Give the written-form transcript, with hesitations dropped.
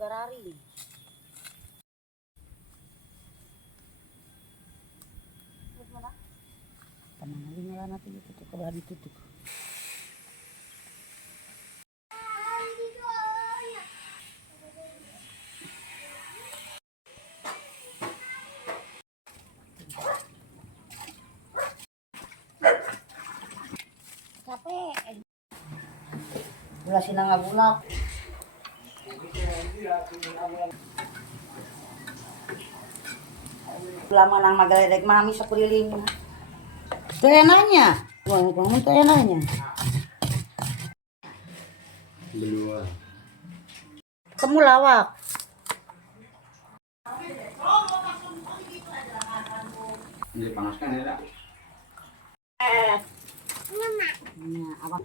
garari. Tenang aja nyala nanti ditutup kalau ditutup. Capek. Gula sinang ngagulak. Lama nang magaledek mami sa kuriling. Ito enaknya. Wah, kamu itu enaknya. Belum. Kamu lawak. Ini panaskan ya, Kak? Mama. Nah, apa?